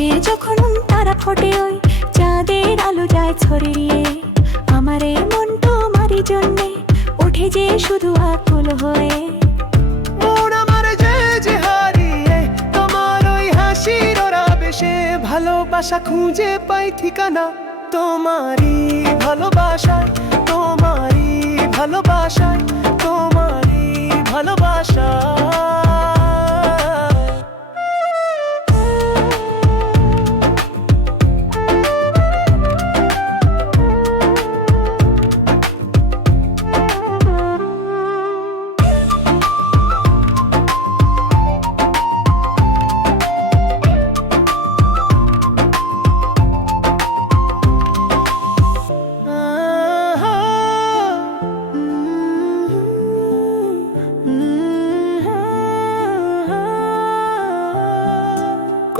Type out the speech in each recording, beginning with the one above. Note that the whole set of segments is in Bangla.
আকাশে যখন তারা ফোটে ওই চাঁদের আলো যায় ছড়িয়ে, আমার এই মন তোমারই জন্যে ওঠে যে শুধু আকুল হয়ে। মন আমার যে যে হারিয়ে তোমার ওই হাসির আবেশে, ভালোবাসা খুঁজে পাই ঠিকানা তোমারই ভালোবাসায়, তোমারই ভালোবাসায়, তোমারই ভালোবাসায়।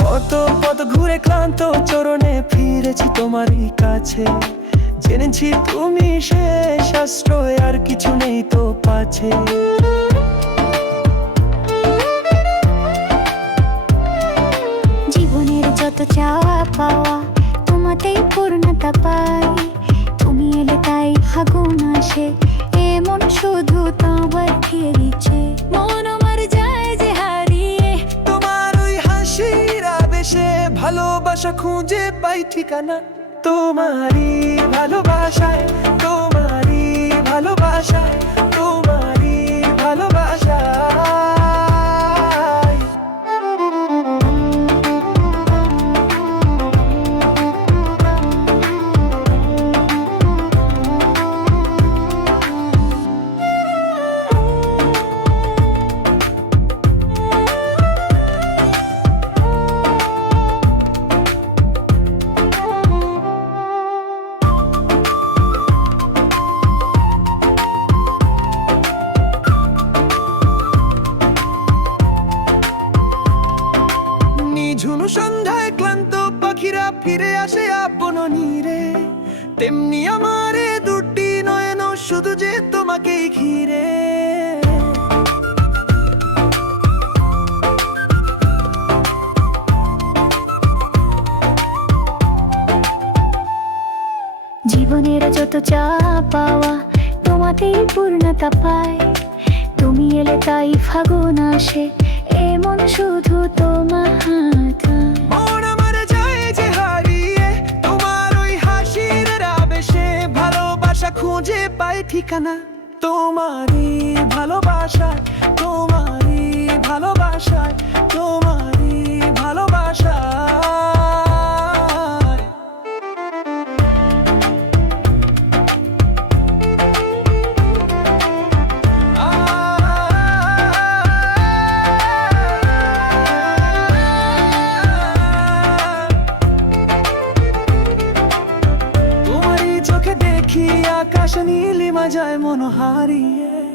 কত পথ ঘুরে ক্লান্ত চরণে ফিরেছি তোমারই কাছে, জেনেছি তুমি শেষ আশ্রয়, আর কিছু নেই তো পাছে। জীবনের যত চাওয়া পাওয়া তোমাতেই পূর্ণতা পাই, তুমি এলে তাই ফাগুন আসে, এমন শুধু তোমার ফিরেছে। মন আমার যায় যে হারিয়ে তোমার ওই হাসির আবেশে, ভালোবাসা খুঁজে পাই ঠিকানা তোমারই ভালোবাসায়, তোমারই ভালোবাসায়, তোমারই ভালোবাসায়। ঝুনু সন্ধ্যায় ক্লান্ত পাখিরা ফিরে আসে আপন নীরে, তেমনি আমারে দুটি নয়ন শুধু যে তোমাকেই ঘিরে। জীবনের যত চাওয়া পাওয়া তোমাতেই পূর্ণতা পায়, তুমি এলে তাই ফাগুন আসে, এমন শুধু তোমার হাত। মন আমার যায় যে হারিয়ে তোমার ওই হাসির আবেশে, ভালোবাসা খুঁজে পাই ঠিকানা তোমারই ভালোবাসায়, তোমারই ভালোবাসায়, তোমারই ভালোবাসায়। আকাশ নীলিমা যায় মন হারিয়ে।